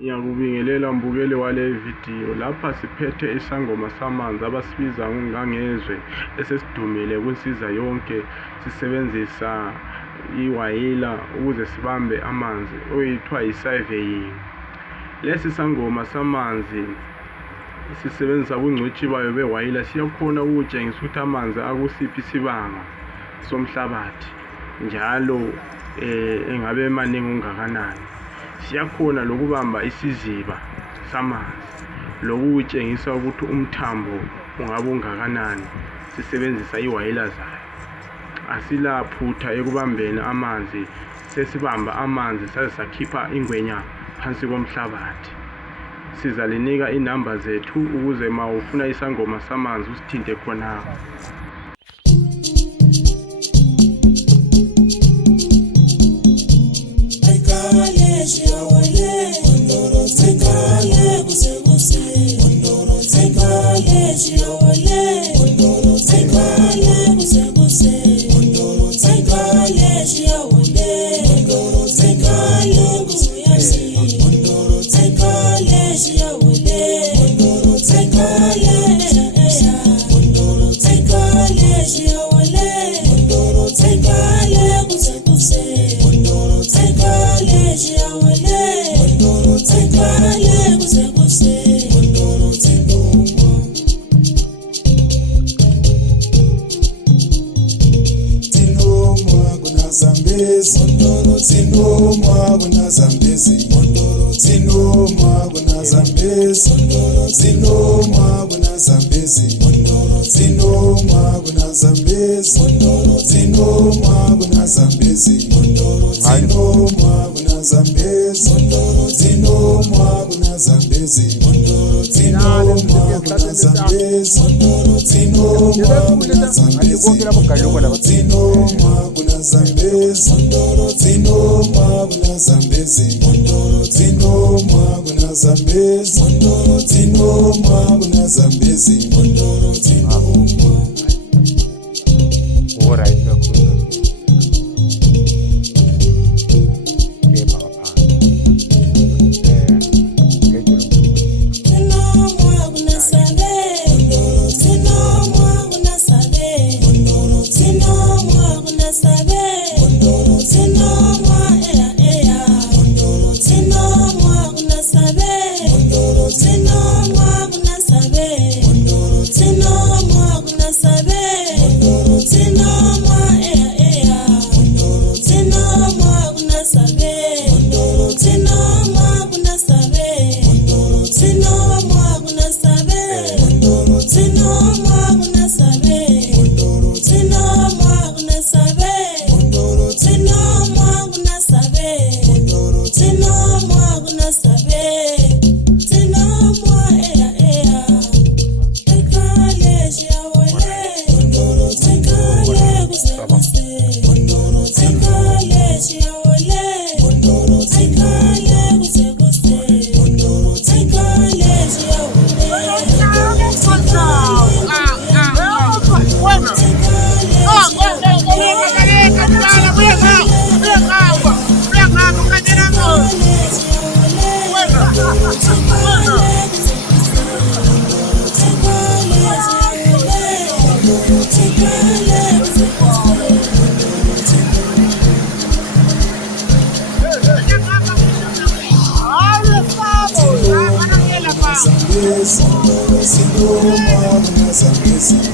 Ngiyakubingelela mbukeli wale video. Lapha siphethe isangoma samanzi abasibiza ngangezwe esesidumile kunsizwa yonke, sisebenzisa iwayila ukuze sibambe amanzi oyithiwa yi-surveying. Lesi sangoma samanzi sisebenzisa ubungcwethi bayo bewayila, siyakhona ukutshengisa ukuthi amanzi akusiphi isibanga somhlabathi njalo engabe maningi ungakanani. Siyakhona lokubamba isiziba samanzi lokutshengisa ukuthi umthambo ungabe ungakanani sisebenzisa iwayila zayo. Asilaphutha ekubambeni amanzi, sesibamba amanzi saze sakhipha ingwenya phansi komhlabathi. Sizalinika inamba zethu ukuze ma ufuna isangoma samanzi usithinte khonapho. Zinomwa kuna Zambezi, zinomwa kuna Zambezi, zinomwa kuna Zambezi, zinomwa kuna Zambezi, zinomwa kuna Zambezi, zinomwa kuna Zambezi, zinomwa kuna Zambezi, zinomwa kuna Zambezi, zinomwa kuna Zambezi, zinomwa kuna Zambezi, zinomwa kuna Zambezi, zinomwa kuna Zambezi, zinomwa kuna Zambezi, Alright, Zambezi, zinomwa kuna Zambezi.